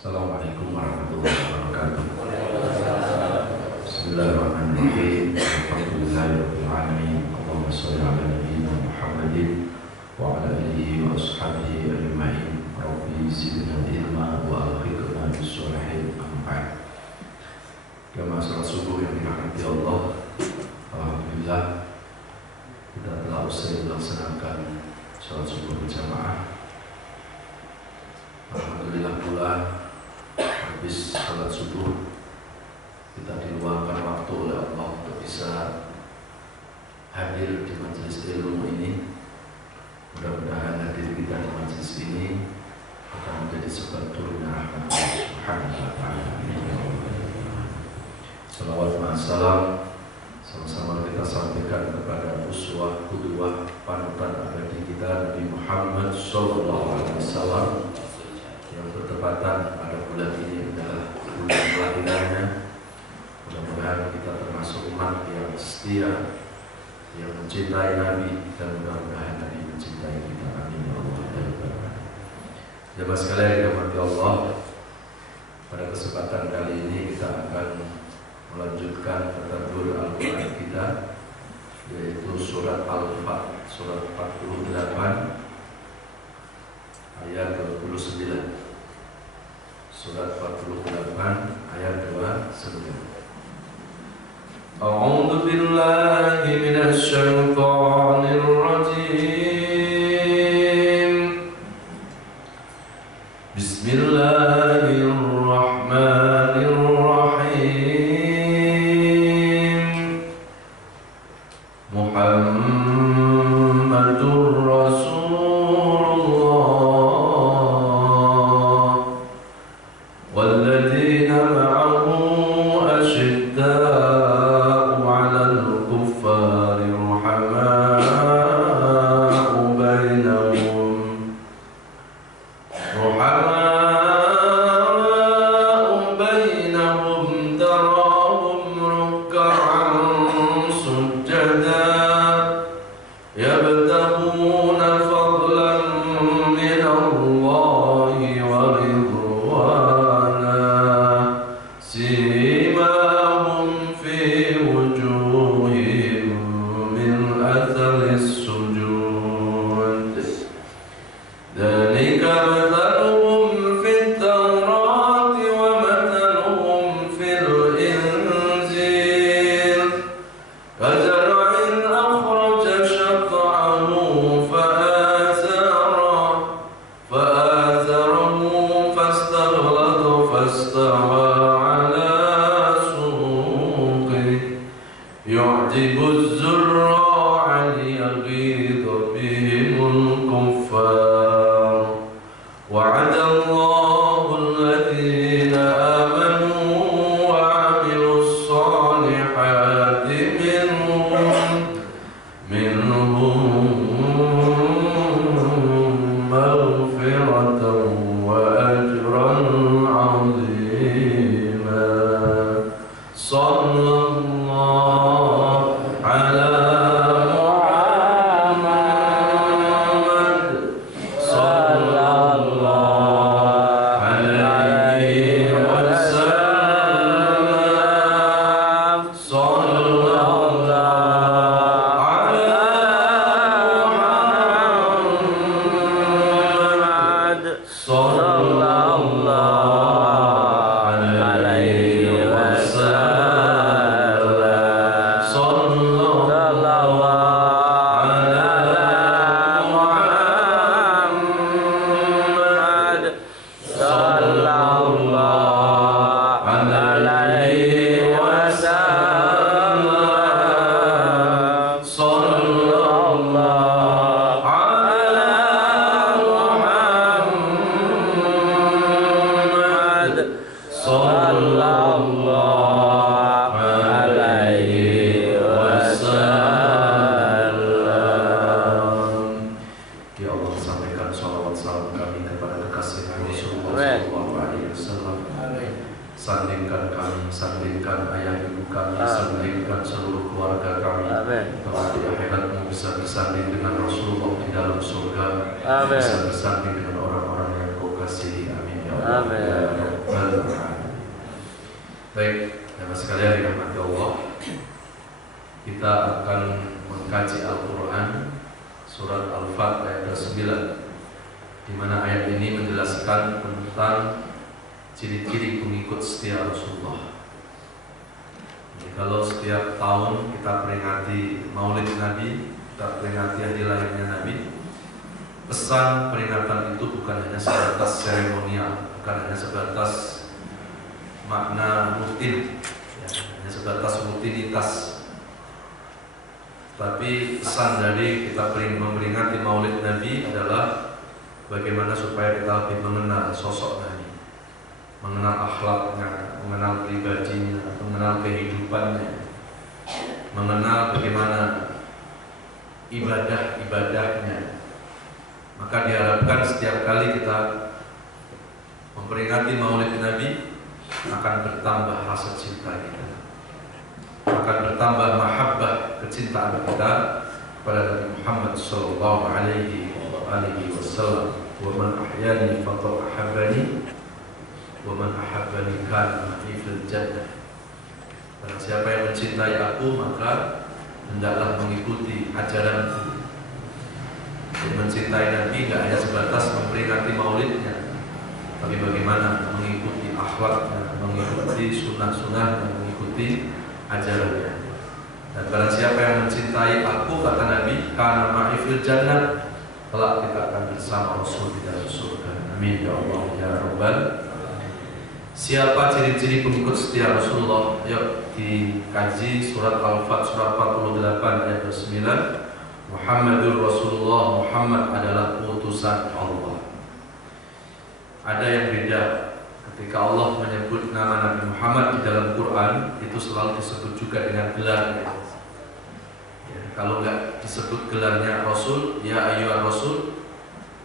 Assalamualaikum warahmatullahi wabarakatuh. Bismillahirrahmanirrahim. Alhamdulillahirabbil alamin. Allahumma shalli ala nabiyyina Muhammadin wa ala alihi wa ashabihi ajma'in. Rabbi zidna ilma wa alhiqna bis-sholihin. Amma ba'd. Salat subuh yang dirahmati Allah. Alhamdulillah kita telah usai melaksanakan salat subuh berjamaah. Alhamdulillah pula habis salat subuh kita diluangkan waktu oleh Allah untuk bisa hadir di majelis ilmu ini. Mudah-mudahan hadir kita di majelis ini akan menjadi sebab turunnya rahmat Allah Subhanahu wa ta'ala. Salawat wa salam sama-sama kita sampaikan kepada uswah qudwah panutan abadi kita Nabi Muhammad sallallahu alaihi wasallam yang bertepatan pada bulan ini adalah bulan kelahirannya. Mudah-mudahan kita termasuk umat yang setia, yang mencintai Nabi, dan mudah-mudahan Nabi mencintai kita. Amin ya Allah. Jemaah sekalian yang dirahmati Allah, pada kesempatan kali ini kita akan melanjutkan tadabbur Al-Quran kita, yaitu surat Al-Fat, surat 48 ayat 29. Surat 48 ayat 29. A'udzu billahi minasy syaithanir rajim. Bismillahirrahmanirrahim. Muhammadur Rasulullah walladzina ma'ahu asyidda'u 'alal kuffari ruhama'u bainahum tarahum ruk'an sujjadan yabtaghuna fadlan min Allahi wa ridwana simahum fi wujuhihim min atharis sujud dzalika mathaluhum fit tawrati wa mathaluhum fil injil kazar'in akhraja shat'ahu fa'azarahu fastaghlada fastawa 'ala suqihi yu'jibu az-zurra'a liyaghidha bihimul kuffar wa'ada Allahu alladhina amanu wa 'amilus solihati minhum maghfiratan wa ajran 'azima. Sallallahu ala Muhammad sallallahu alaihi wasallam. Sallallahu ala Muhammad sallallahu alaihi wasallam. Sallallahu ala Muhammad sallallahu alaihi wasallam. Sallallahu ala Muhammad sallallahu alaihi wasallam. Ya Allah, sampaikan salawat salam kami kepada kekasih Rasulullah sallallahu alaihi wasallam. Sandingkan kami, sandingkan ayah ibu kami, sandingkan seluruh keluarga kami. Kelak di akhiratmu bisa bersanding dengan Rasulullah di dalam surga. Bisa bersanding dengan orang-orang yang kau kasihi. Amin ya Allah. rabbal alamin. Baik, jamaah sekalian dirahmati Allah, kita akan mengkaji Al-Quran surat Al-Fat ayat 9, di mana ayat ini menjelaskan tentang ciri-ciri pengikut setia Rasulullah. Jadi kalau setiap tahun kita peringati Maulid Nabi, kita peringati hari lahirnya Nabi, pesan peringatan itu bukan hanya sebatas seremonial, bukan hanya sebatas makna rutin, ya, hanya sebatas rutinitas. Tapi pesan dari kita memperingati Maulid Nabi adalah bagaimana supaya kita lebih mengenal sosok Nabi, mengenal akhlaknya, mengenal pribadinya, mengenal kehidupannya, mengenal bagaimana ibadah-ibadahnya. Maka diharapkan setiap kali kita memperingati Maulid Nabi akan bertambah rasa cinta kita, akan bertambah mahabbah, kecintaan kita kepada Nabi Muhammad sallallahu alaihi wasallam. Wa man ahyani faqad ahabbani wa man ahabbani kana ma'i fil jannah. Barang siapa yang mencintai aku, maka hendaklah mengikuti ajaranku. Dan mencintai Nabi tidak hanya sebatas memperingati maulidnya, tapi bagaimana mengikuti akhlaknya, mengikuti sunnah-sunnahnya, mengikuti ajarannya. Dan barang siapa yang mencintai aku, kata Nabi, kana ma'i fil jannah, kelak kita akan bersama Rasul di dalam surga. Amin ya Allah ya Rabbal. Siapa ciri-ciri pengikut setia Rasulullah? Yuk dikaji surat Al-Fat surat 48 ayat 9. Muhammadur Rasulullah, Muhammad adalah utusan Allah. Ada yang beda ketika Allah menyebut nama Nabi Muhammad di dalam Quran, itu selalu disebut juga dengan gelarnya. Ya, kalau nggak disebut gelarnya Rasul, ya ayyuhan Rasul,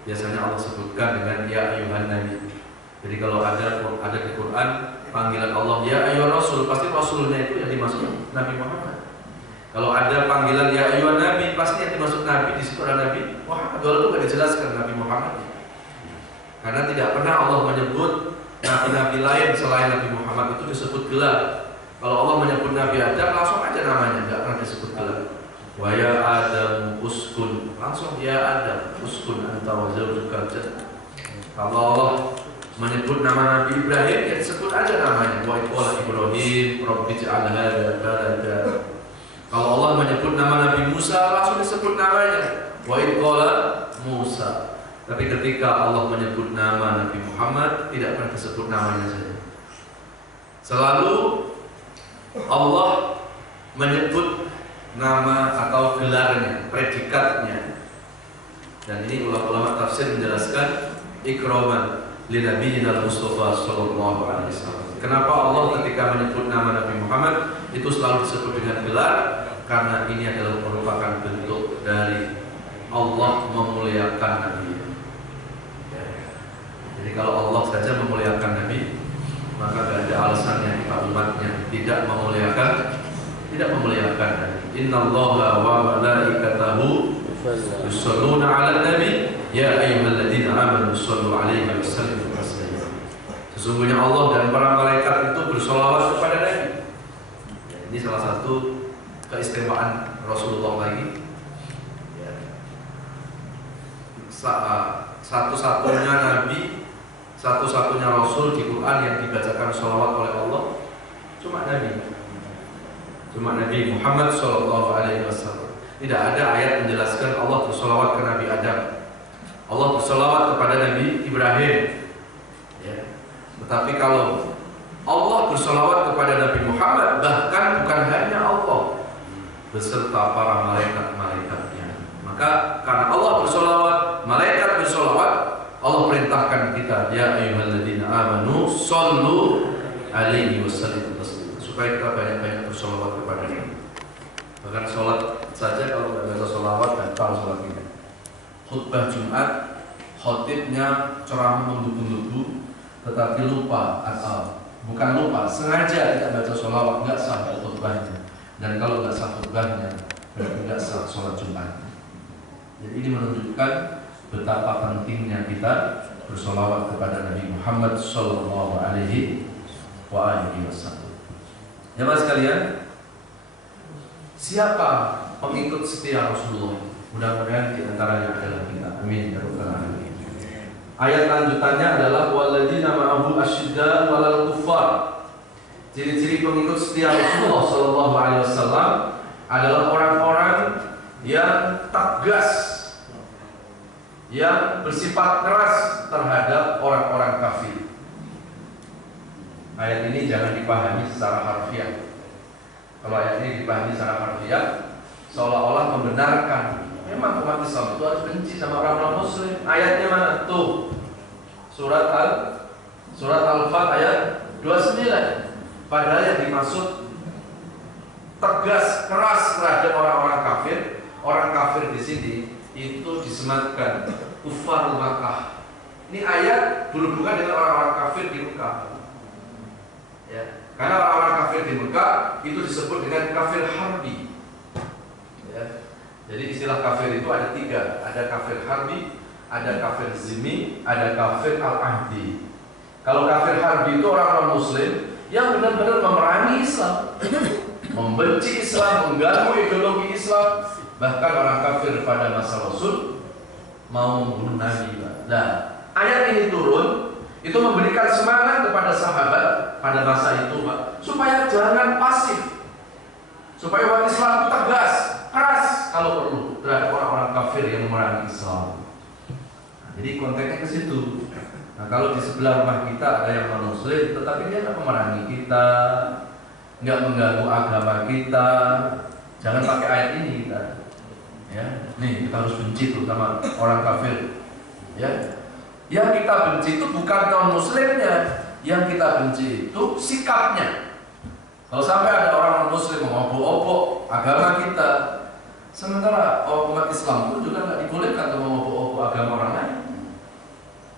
biasanya Allah sebutkan dengan ya ayyuhan Nabi. Jadi kalau ada di Quran panggilan Allah ya ayyuhan Rasul, pasti Rasulnya itu yang dimaksud Nabi Muhammad. Kalau ada panggilan ya ayyuhan Nabi, pasti yang dimaksud Nabi di situ adalah Nabi Muhammad. Walaupun tidak dijelaskan Nabi Muhammad, karena tidak pernah Allah menyebut nabi-nabi lain selain Nabi Muhammad itu disebut gelar. Kalau Allah menyebut Nabi Adam, langsung aja namanya, tidak pernah disebut gelar. Wa ya Adam uskun, langsung ya Adam uskun anta wa zawjukal jannah. Kalau Allah menyebut nama Nabi Ibrahim, ya disebut aja namanya. Wa qala Ibrahim rabbi ij'al hadza balada. Kalau Allah menyebut nama Nabi Musa, langsung disebut namanya. Wa qala Musa. Tapi ketika Allah menyebut nama Nabi Muhammad, tidak pernah disebut namanya saja. Selalu Allah menyebut nama atau gelarnya, predikatnya. Dan ini ulama-ulama tafsir menjelaskan ikraman li nabiyina Mustafa sallallahu alaihi wasallam. Kenapa Allah ketika menyebut nama Nabi Muhammad itu selalu disebut dengan gelar? Karena ini adalah merupakan bentuk dari Allah memuliakan Nabi. Jadi kalau Allah saja memuliakan Nabi, maka tidak ada alasannya kita umatnya tidak memuliakan Nabi. Innallaha wa malaikatahu yusholluna 'alan nabi ya ayyuhalladzina amanu shollu 'alaihi wa sallimu taslima. Sesungguhnya Allah dan para malaikat itu bersolawat kepada Nabi. Ini salah satu keistimewaan Rasulullah lagi. Satu-satunya Nabi, satu-satunya Rasul di Quran yang dibacakan sholawat oleh Allah cuma Nabi Muhammad Sallallahu Alaihi Wasallam. Tidak ada ayat menjelaskan Allah bersolawat ke Nabi Adam, Allah bersolawat kepada Nabi Ibrahim. Ya. Tetapi kalau Allah bersolawat kepada Nabi Muhammad, bahkan bukan hanya Allah, beserta para malaikat-malaikatnya. Maka karena Allah bersolawat, malaikat bersolawat, Allah perintahkan kita, ya ayyuhalladzina amanu shollu alaihi wasallimu taslima, supaya kita banyak-banyak bersolawat kepada Nabi. Bahkan sholat saja kalau tidak baca sholawat batal sholat kita. Khutbah Jumat, khotibnya ceramah menggebu-gebu, tetapi lupa atau bukan lupa, sengaja tidak baca sholawat, nggak sah khutbahnya. Dan kalau nggak sah khutbahnya, berarti nggak sah sholat Jumat. Jadi ini menunjukkan betapa pentingnya kita bersolawat kepada Nabi Muhammad sallallahu alaihi wasallam. Jemaah sekalian, siapa pengikut setia Rasulullah? Mudah-mudahan di antaranya adalah kita. Amin ya rabbal alamin. Ayat lanjutannya adalah walladzina ma'ahu asyidda 'alal kuffar. Ciri-ciri pengikut setia Rasulullah sallallahu alaihi wasallam adalah orang-orang yang tegas, yang bersifat keras terhadap orang-orang kafir. Ayat ini jangan dipahami secara harfiah. Kalau ayat ini dipahami secara harfiah, seolah-olah membenarkan memang umat Islam itu harus benci sama orang-orang Muslim. Ayatnya mana? Tuh, surat Al-Fat ayat 29. Padahal yang dimaksud tegas, keras terhadap orang-orang kafir. Orang kafir di sini itu disematkan kufar Makkah. Ini ayat berhubungan dengan orang-orang kafir di Mekah. Ya, karena orang-orang kafir di Mekah itu disebut dengan kafir harbi. Ya, jadi istilah kafir itu ada 3. Ada kafir harbi, ada kafir zimmi, ada kafir al-ahdi. Kalau kafir harbi itu orang-orang Muslim yang benar-benar memerangi Islam, membenci Islam, mengganggu ideologi Islam. Bahkan orang kafir pada masa Rasul mau membunuh Nabi. Nah, ayat ini turun itu memberikan semangat kepada sahabat pada masa itu, Pak, supaya jangan pasif, supaya umat Islam tegas, keras kalau perlu terhadap orang-orang kafir yang memerangi Islam. Nah, jadi konteksnya ke situ. Nah, kalau di sebelah rumah kita ada yang non-Muslim, tetapi dia tidak memerangi kita, nggak mengganggu agama kita, jangan pakai ayat ini kita. Ya, nih kita harus benci tuh sama orang kafir. Ya, yang kita benci itu bukan non-Muslimnya, yang kita benci itu sikapnya. Kalau sampai ada orang non-Muslim mengobok-obok agama kita, sementara umat Islam pun juga nggak dibolehkan untuk mengobok-obok agama orang lain.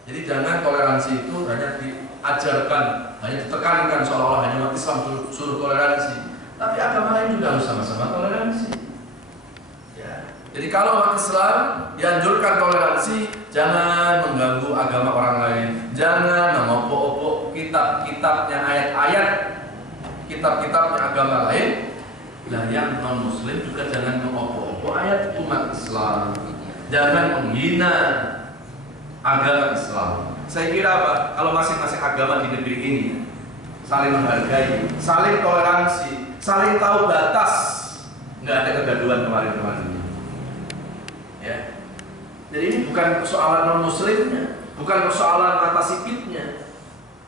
Jadi jangan toleransi itu hanya diajarkan, hanya ditekankan seolah-olah hanya umat Islam suruh toleransi, tapi agama lain juga harus sama-sama toleransi. Ya. Jadi kalau umat Islam dianjurkan toleransi, jangan mengganggu agama orang lain, jangan mengobok-obok kitab-kitabnya, ayat-ayat kitab-kitabnya agama lain. Nah, yang non-Muslim juga jangan mengobok-obok ayat umat Islam, jangan menghina agama Islam. Saya kira apa? Kalau masing-masing agama di negeri ini saling menghargai, saling toleransi, saling tahu batas, nggak ada kegaduhan kemarin-kemarin. Ya. Jadi ini bukan persoalan non-Muslimnya, bukan persoalan mata sipitnya,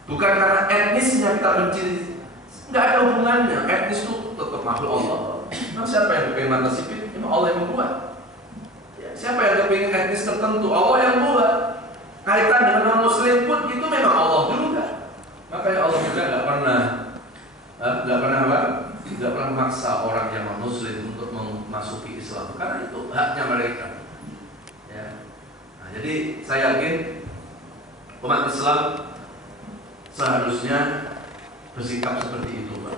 bukan karena etnisnya kita benci, nggak ada hubungannya. Etnis itu tetap makhluk Allah. Nah, siapa yang kepingin mata sipit? Memang Allah yang membuat. Ya. Siapa yang kepingin etnis tertentu? Allah yang buat. Kaitan dengan non-Muslim pun itu memang Allah juga. Makanya Allah juga nggak pernah memaksa orang yang non-Muslim untuk memasuki Islam, karena itu haknya mereka. Ya. Nah, jadi saya yakin umat Islam seharusnya bersikap seperti itu, Pak.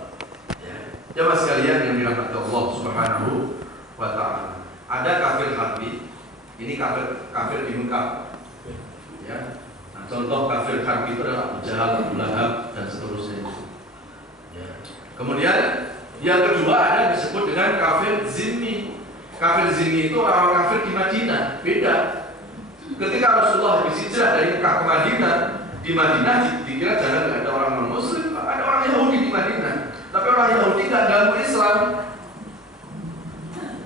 Ya. Jemaah sekalian yang dirahmati Allah Subhanahu wa Ta'ala. Ada kafir harbi, ini kafir di Mekah. Ya. Nah, contoh kafir harbi itu adalah Abu Jahal, Abu Lahab, dan seterusnya. Ya. Kemudian yang kedua ada disebut dengan kafir zimmi. Kafir zimmi itu orang kafir di Madinah. Beda. Ketika Rasulullah habis hijrah dari Mekah ke Madinah, di Madinah dikira jangan ada orang non-Muslim, ada orang Yahudi di Madinah. Tapi orang Yahudi tidak ganggu Islam.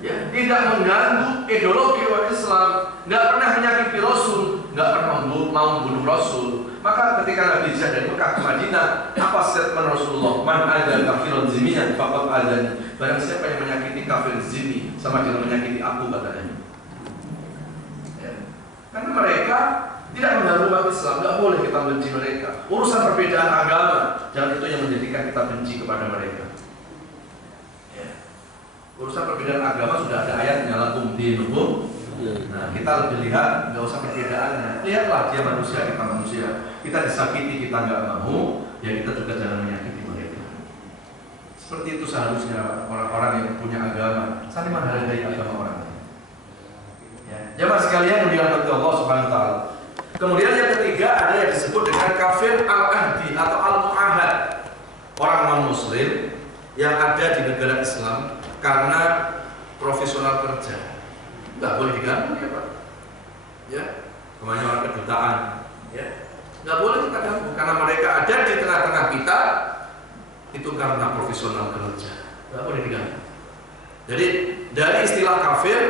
Ya, tidak mengganggu ideologi umat Islam, nggak pernah menyakiti Rasul, nggak pernah mau membunuh Rasul. Maka ketika Nabi hijrah dari Mekah ke Madinah, apa statement Rasulullah? Man ada kafiron zimian, faqad adani. Barang siapa yang menyakiti kafir zimi, sama dengan menyakiti aku, katanya. Ya. Karena mereka tidak mengganggu umat Islam, nggak boleh kita benci mereka. Urusan perbedaan agama, jangan itu yang menjadikan kita benci kepada mereka. Ya. Urusan perbedaan agama sudah ada ayatnya, lakum dinukum. Nah, kita lebih lihat, nggak usah perbedaannya. Lihatlah dia manusia, kita manusia. Kita disakiti, kita nggak mau, ya kita juga jangan menyakiti mereka. Seperti itu seharusnya orang-orang yang punya agama saling menghargai agama orang lain. Ya, jemaah sekalian yang dirahmati Allah Subhanahu wa Ta'ala. Kemudian yang ketiga disebut dengan kafir al-ahdi atau al-mu'ahad, orang non-muslim yang ada di negara Islam karena profesional kerja. Nggak boleh diganggu ya Pak. Ya, namanya orang kedutaan. Ya, nggak boleh kita ganggu karena mereka ada di tengah-tengah kita itu karena profesional kerja. Nggak boleh diganggu. Jadi dari istilah kafir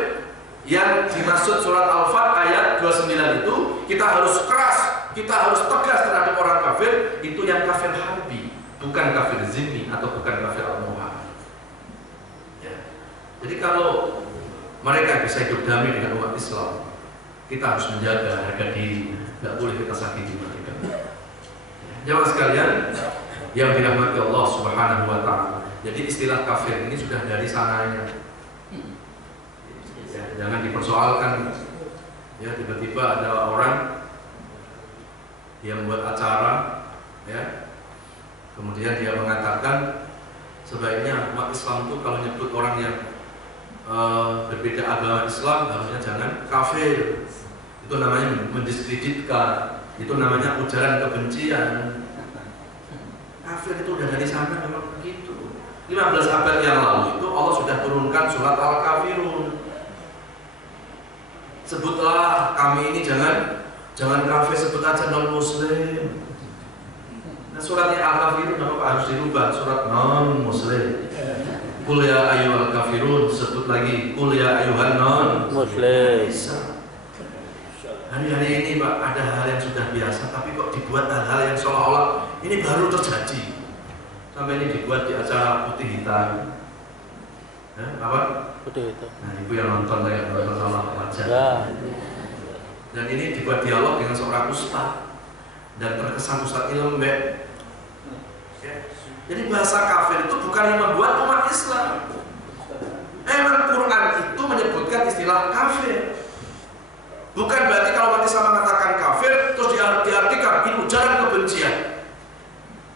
yang dimaksud surat Al-Fat ayat 29 itu kita harus keras, kita harus tegas terhadap orang kafir, itu yang kafir harbi, bukan kafir zimmi atau bukan kafir al-mu'ahad. Ya. Jadi kalau mereka bisa hidup damai dengan umat Islam, kita harus menjaga harga diri, tidak boleh kita sakiti mereka. Jemaah sekalian yang dirahmati Allah Subhanahu wa Ta'ala. Jadi istilah kafir ini sudah dari sananya. Ya, jangan dipersoalkan. Ya, tiba-tiba ada orang yang buat acara, ya, kemudian dia mengatakan sebaiknya umat Islam itu kalau nyebut orang yang berbeda agama Islam harusnya jangan kafir. Itu namanya mendiskreditkan, itu namanya ujaran kebencian. Kafir itu udah dari sana memang begitu. 15 abad yang lalu itu Allah sudah turunkan surat Al-Kafirun. Sebutlah kami ini jangan kafir, sebut aja non muslim. Nah, suratnya Al-Kafirun apa harus dirubah surat non muslim. Qul ya ayyuhal kafirun, sebut lagi qul ya ayyuhan non muslim. Hari-hari ini Pak ada hal yang sudah biasa tapi kok dibuat hal-hal yang seolah-olah ini baru terjadi. Sampai ini dibuat di acara putih hitam. Apa? Putih hitam. Nah, ibu yang nonton kayak nonton salah wajah. Ya. Dan ini dibuat dialog dengan seorang ustaz dan terkesan ustaz ilmu. Ya. Jadi bahasa kafir itu bukan yang membuat umat Islam. Emang Quran itu menyebutkan istilah kafir. Bukan berarti kalau umat Islam mengatakan kafir terus diartikan ini ujaran kebencian.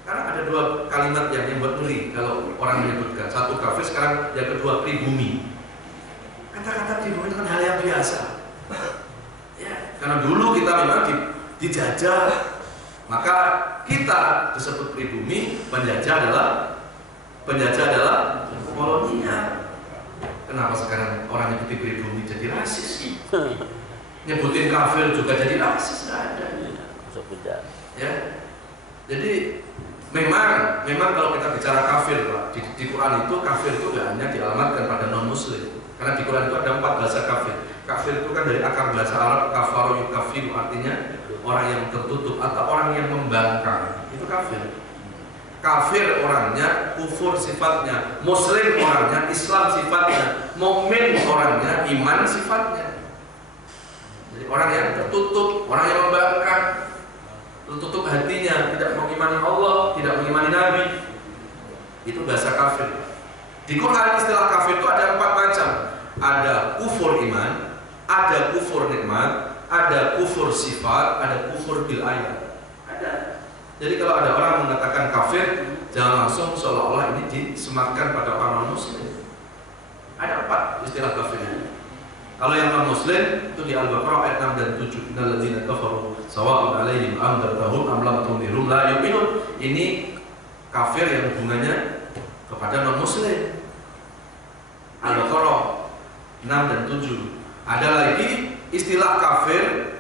Karena ada dua kalimat yang membuat ngeri kalau orang menyebutkan. Satu kafir, sekarang yang kedua pribumi. Kata-kata pribumi itu kan hal yang biasa. Ya, karena dulu kita memang dijajah, maka kita disebut pribumi, penjajah adalah kolonial. Kenapa sekarang orang nyebutin pribumi jadi rasis? Nyebutin kafir juga jadi rasis, nggak ada. Ya, jadi memang kalau kita bicara kafir Pak, di Quran itu kafir itu nggak hanya dialamatkan pada non muslim, karena di Quran itu ada 4 bahasa kafir. Kafir itu kan dari akar bahasa Arab kafaru yukafiru, artinya orang yang tertutup atau orang yang membangkang, itu kafir. Kafir orangnya, kufur sifatnya, muslim orangnya, Islam sifatnya, mukmin orangnya, iman sifatnya. Jadi orang yang tertutup, orang yang membangkang, tertutup hatinya, tidak mengimani Allah, tidak mengimani Nabi, itu bahasa kafir. Di Quran istilah kafir itu ada 4 macam. Ada kufur iman, ada kufur nikmat, ada kufur sifat, ada kufur bil ayat. Ada. Jadi kalau ada orang mengatakan kafir, jangan langsung seolah-olah ini disematkan pada orang non-muslim. Ada 4 istilah kafirnya. Kalau yang non-muslim itu di Al-Baqarah ayat 6 dan 7. Innal ladzina kafaru sawa'un 'alaihim anzartahum am lam tunzirhum la yu'minun. Ini kafir yang hubungannya kepada non-muslim. Al-Baqarah 6 dan 7. Ada lagi istilah kafir,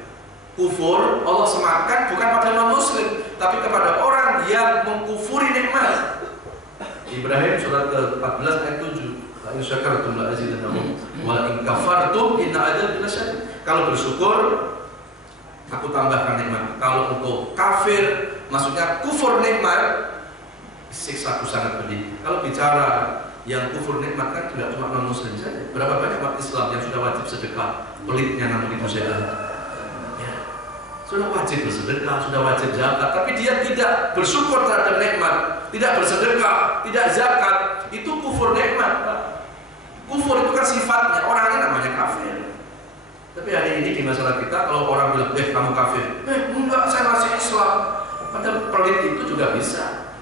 kufur, Allah sematkan bukan pada non-muslim, tapi kepada orang yang mengkufuri nikmat. Ibrahim surat ke-14 ayat 7. La in syakartum la azidannakum wa la in kafartum inna adzabi lasyadid. Kalau bersyukur aku tambahkan nikmat. Kalau engkau kafir, maksudnya kufur nikmat, siksaku sangat pedih. Kalau bicara yang kufur nikmat kan tidak cuma non muslim saja. Berapa banyak umat Islam yang sudah wajib sedekah, pelitnya namun itu saya. Ya. Sudah wajib bersedekah, sudah wajib zakat, tapi dia tidak bersyukur terhadap nikmat, tidak bersedekah, tidak zakat, itu kufur nikmat, Pak. Kufur itu kan sifatnya, orangnya namanya kafir. Tapi hari ini di masyarakat kita kalau orang bilang, kamu kafir, enggak, saya masih Islam. Padahal pelit itu juga bisa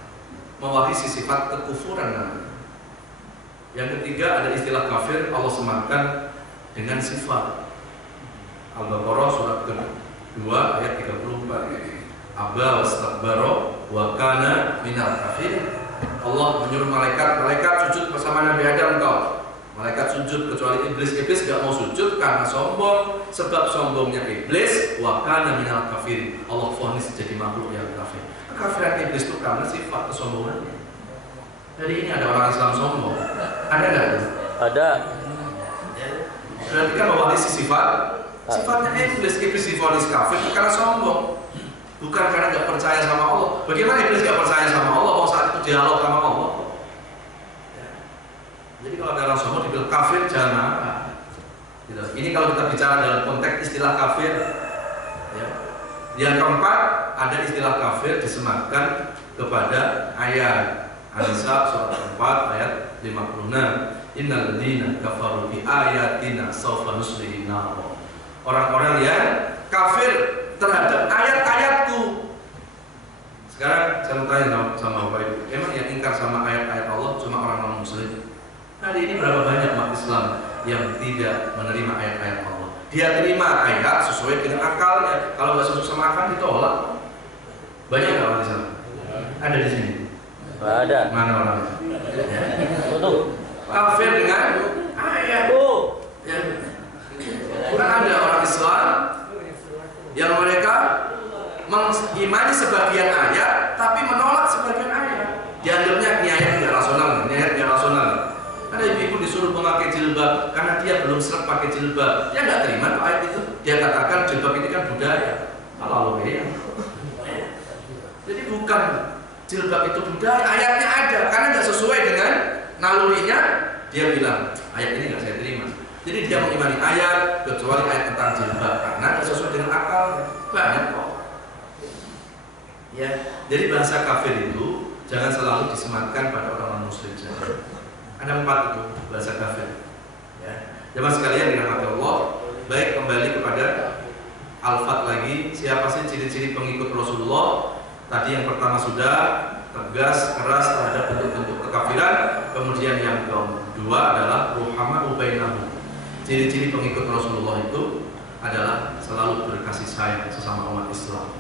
mewarisi sifat kekufuran namanya. Yang ketiga ada istilah kafir Allah sematkan dengan sifat. Al-Baqarah surat ke-2 ayat 34. aba wastakbara wa kana minal kafirin. Allah menyuruh malaikat sujud bersama Nabi Adam kau. Malaikat sujud kecuali iblis gak mau sujud karena sombong. Sebab sombongnya iblis, wa kana minal kafirin. Allah vonis jadi makhluk yang kafir. Kekafiran iblis itu karena sifat kesombongannya. Jadi ini ada orang Islam sombong. Ada nggak? Ada. Berarti kan mewarisi sifatnya iblis. Iblis divonis kafir itu karena sombong, bukan karena nggak percaya sama Allah. Bagaimana iblis nggak percaya sama Allah? Mau saat itu dialog sama Allah. Jadi kalau ada orang sombong dibilang kafir jangan marah. Gitu. Ini kalau kita bicara dalam konteks istilah kafir. Ya. Yang keempat, ada istilah kafir disematkan kepada ayat An-Nisa surat 4 ayat 56. Innal ladzina kafaru bi ayatina sawfa nuslihim nar. Orang-orang yang kafir terhadap ayat-ayatku. Sekarang saya mau tanya sama Bapak Ibu, emang yang ingkar sama ayat-ayat Allah cuma orang non-muslim? Hari ini berapa banyak umat Islam yang tidak menerima ayat-ayat Allah? Dia terima ayat sesuai dengan akalnya. Kalau nggak sesuai sama akal ditolak. Banyak nggak orang di sana? Ada di sini? Ada. Mana orangnya? Tuh. Kafir dengan ayat. Ya. Bukan ada orang Islam yang mereka mengimani sebagian ayat tapi menolak sebagian ayat. Dianggapnya ini ayat tidak rasional, ini ayat tidak rasional. Ada ibu disuruh memakai jilbab karena dia belum seret pakai jilbab. Dia nggak terima tuh ayat itu. Dia katakan jilbab ini kan budaya. Kalau ya. Jadi bukan jilbab itu budaya, ayatnya ada karena nggak sesuai dengan nalurinya. Dia bilang ayat ini nggak saya terima. Jadi dia mengimani ayat kecuali ayat tentang jilbab karena nggak sesuai dengan akal. Banyak kok. Ya, jadi bahasa kafir itu jangan selalu disematkan pada orang non-muslim saja. Ada 4 itu bahasa kafir. Ya, jemaah sekalian dirahmati Allah. Baik, kembali kepada Al-Fat lagi. Siapa sih ciri-ciri pengikut Rasulullah? Tadi yang pertama sudah tegas, keras terhadap bentuk-bentuk kekafiran. Kemudian yang kedua adalah ruhama bainahum. Ciri-ciri pengikut Rasulullah itu adalah selalu berkasih sayang sesama umat Islam.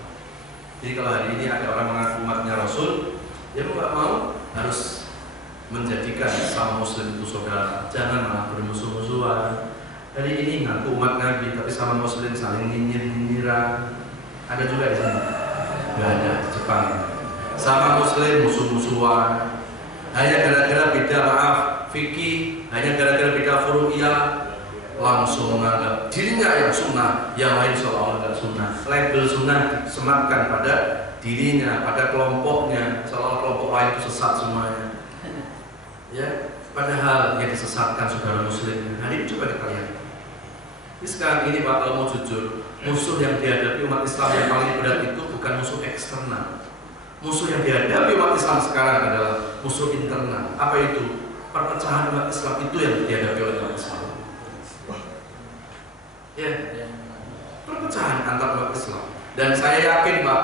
Jadi kalau hari ini ada orang mengaku umatnya Rasul, dia nggak mau harus menjadikan sama Muslim itu saudara. Jangan malah bermusuh-musuhan. Hari ini ngaku umat Nabi, tapi sama Muslim saling nyinyir-nyinyiran. Ada juga di sini. Gak ada di Jepang. Sama Muslim musuh-musuhan. Hanya gara-gara beda fikih, hanya gara-gara beda furu'iyah, langsung menganggap dirinya yang sunnah, yang lain seolah-olah tidak sunnah. Label sunnah disematkan pada dirinya, pada kelompoknya, seolah kelompok lain itu sesat semuanya. Ya, padahal yang disesatkan saudara Muslim. Hari ini coba kita lihat. Ini sekarang ini Pak, kalau mau jujur, musuh yang dihadapi umat Islam yang paling berat itu bukan musuh eksternal. Musuh yang dihadapi umat Islam sekarang adalah musuh internal. Apa itu? Perpecahan umat Islam itu yang dihadapi oleh umat Islam. Ya, perpecahan antar umat Islam. Dan saya yakin Pak,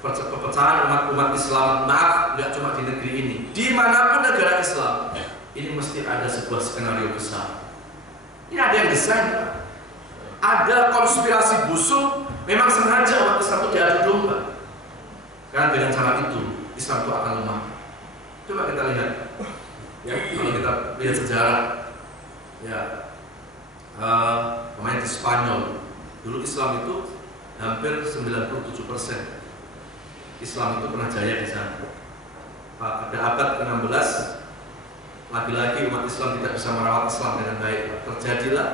perpecahan umat Islam, maaf, nggak cuma di negeri ini, dimanapun negara Islam, ini mesti ada sebuah skenario besar. Ini ada yang desain, Pak. Ada konspirasi busuk, memang sengaja umat Islam itu diadu domba. Karena dengan cara itu, Islam itu akan lemah. Coba kita lihat, ya, kalau kita lihat sejarah, ya, namanya di Spanyol, dulu Islam itu hampir 97%. Islam itu pernah jaya di sana. Pada abad ke-16, lagi-lagi umat Islam tidak bisa merawat Islam dengan baik. Terjadilah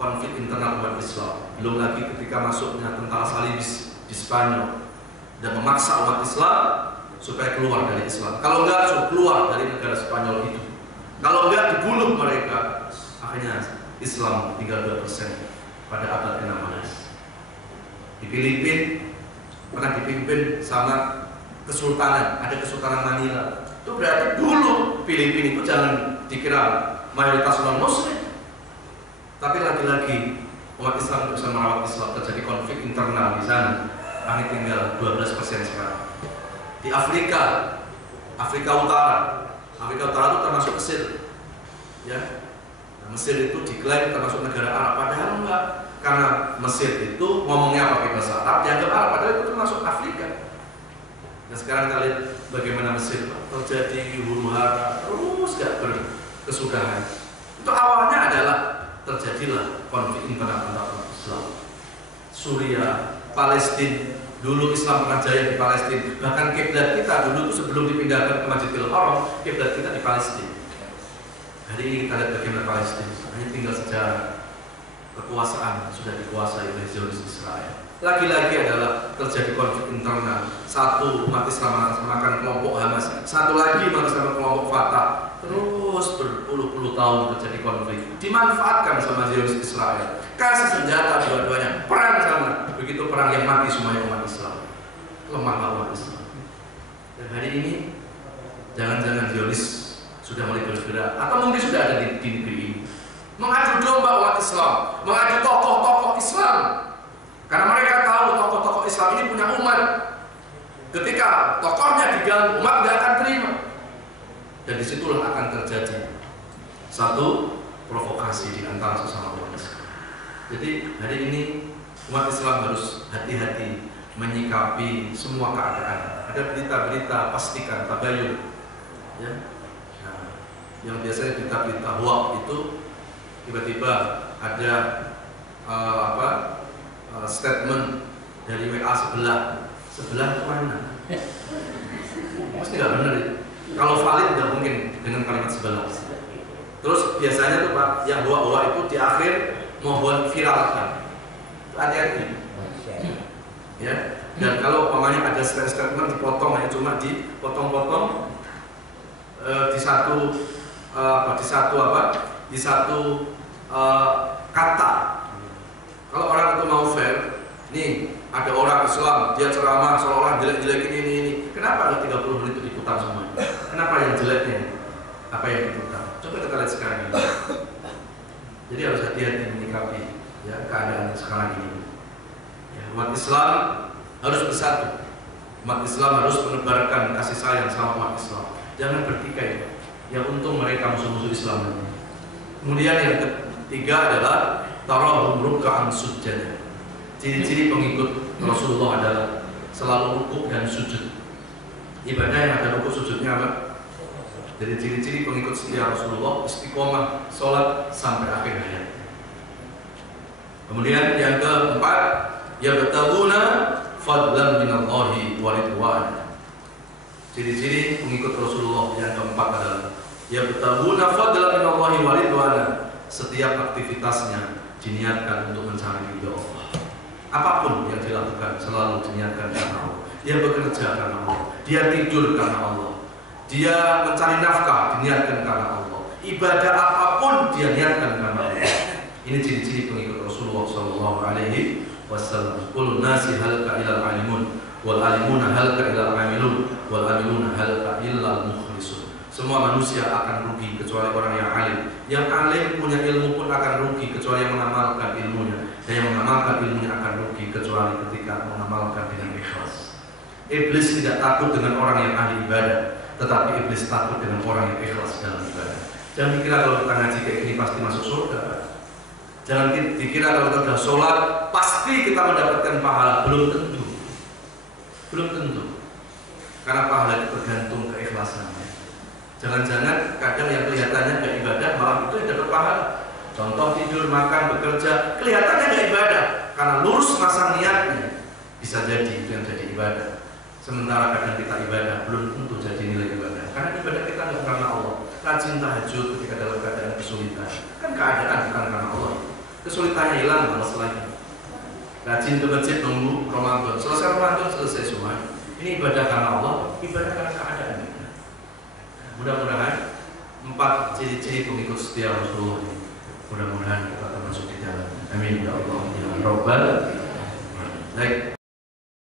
konflik internal umat Islam. Belum lagi ketika masuknya tentara Salibis di Spanyol dan memaksa umat Islam supaya keluar dari Islam. Kalau enggak, suruh keluar dari negara Spanyol itu. Kalau enggak, dibunuh mereka. Akhirnya Islam tinggal 2% pada abad ke-16. Di Filipina pernah dipimpin sama kesultanan, ada Kesultanan Manila. Itu berarti dulu Filipina itu jangan dikira mayoritas non Muslim, tapi lagi-lagi umat Islam tidak bisa merawat Islam, terjadi konflik internal di sana. Kami tinggal 12% sekarang. Di Afrika Utara itu termasuk Mesir, ya. Mesir itu diklaim termasuk negara Arab, padahal enggak. karena Mesir itu ngomongnya pakai bahasa Arab, dianggap Arab, padahal itu termasuk Afrika. Nah sekarang kita lihat bagaimana Mesir terjadi huru-hara, terus gak berkesudahan. Itu awalnya adalah terjadilah konflik internal antar umat Islam. Suriah, Palestina, dulu Islam pernah jaya di Palestina. Bahkan kiblat kita dulu itu sebelum dipindahkan ke Masjidil Haram, kiblat kita di Palestina. Hari ini kita lihat bagaimana Palestina, hanya tinggal sejarah. Kekuasaan sudah dikuasai oleh Zionis Israel. Lagi-lagi adalah terjadi konflik internal. Satu umat Islam makan kelompok Hamas, satu lagi umat Islam kelompok Fatah. Terus berpuluh-puluh tahun terjadi konflik. Dimanfaatkan sama Zionis Israel. Kasih senjata dua-duanya, perang sama. Begitu perang yang mati semuanya umat Islam. Lemahlah umat Islam. Dan hari ini jangan-jangan Zionis sudah mulai bergerak, atau mungkin sudah ada di negeri ini, mengadu domba umat Islam, mengadu tokoh-tokoh Islam, karena mereka tahu tokoh-tokoh Islam ini punya umat. Ketika tokohnya diganggu, umat tidak akan terima, dan disitulah akan terjadi satu provokasi di antara sesama umat Islam. Jadi hari ini umat Islam harus hati-hati menyikapi semua keadaan. Ada berita-berita, pastikan tabayun, ya. Nah, yang biasanya berita-berita hoax itu tiba-tiba ada statement dari WA sebelah itu mana? Pasti nggak benar itu. Kalau valid nggak mungkin dengan kalimat sebelah. Terus biasanya tuh Pak, yang hoax itu di akhir mohon viralkan. Hati-hati. Ya. Dan kalau umpamanya ada statement dipotong, hanya cuma dipotong-potong di satu kata. Kalau orang itu mau fair, nih ada orang Islam, dia ceramah seolah-olah jelek-jelek ini. Kenapa ada 30 menit itu diputar semua? Kenapa yang jeleknya? Apa yang diputar? Coba kita lihat sekarang ini. Jadi harus hati-hati menyikapi ya keadaan sekarang ini. Ya, umat Islam harus bersatu. Umat Islam harus menebarkan kasih sayang sama umat Islam. Jangan bertikai. Ya untung mereka musuh-musuh Islam. Kemudian yang ketiga adalah tarahum ruk'an sujjada. Ciri-ciri pengikut Rasulullah adalah selalu rukuk dan sujud. Ibadah yang ada rukuk sujudnya apa? Jadi ciri-ciri pengikut setia Rasulullah istiqomah sholat sampai akhir hayat. Kemudian yang keempat, yabtaguna fadlan minallahi wa ridwana. Ciri-ciri pengikut Rasulullah yang keempat adalah yabtaguna fadlan minallahi wa ridwana. Setiap aktivitasnya diniatkan untuk mencari ridha Allah. Apapun yang dilakukan selalu diniatkan karena Allah. Dia bekerja karena Allah. Dia tidur karena Allah. Dia mencari nafkah diniatkan karena Allah. Ibadah apapun dia niatkan karena Allah. Ini ciri-ciri pengikut Rasulullah Sallallahu Alaihi Wasallam. Kullu nasi halka ilal alimun, wal alimuna halka ilal amilun, wal amiluna halka ilal mukhlisun. Semua manusia akan rugi kecuali orang yang alim. Yang alim punya ilmu pun akan rugi kecuali yang mengamalkan ilmunya. Dan yang mengamalkan ilmunya akan rugi kecuali ketika mengamalkan dengan ikhlas. Iblis tidak takut dengan orang yang ahli ibadah, tetapi iblis takut dengan orang yang ikhlas dalam ibadah. Jangan dikira kalau kita ngaji kayak gini pasti masuk surga. Jangan dikira kalau kita sudah sholat pasti kita mendapatkan pahala. Belum tentu. Belum tentu. Karena pahala itu tergantung keikhlasannya. Jangan-jangan kadang yang kelihatannya gak ibadah malah itu yang dapat pahala. Contoh tidur, makan, bekerja, kelihatannya gak ibadah karena lurus masang niatnya. Bisa jadi itu yang jadi ibadah. Sementara kadang kita ibadah belum tentu jadi nilai ibadah. Karena ibadah kita nggak karena Allah. Rajin tahajud ketika dalam keadaan kesulitan. Kan keadaan bukan karena Allah. Kesulitannya hilang malah lagi. Rajin ke masjid nunggu Ramadan. Selesai Ramadan selesai semua. Ini ibadah karena Allah, ibadah karena keadaan. Mudah-mudahan 4 ciri-ciri pengikut setia Rasulullah ini. Mudah-mudahan kita termasuk di dalam. Amin ya Allah ya Rabbal. Baik.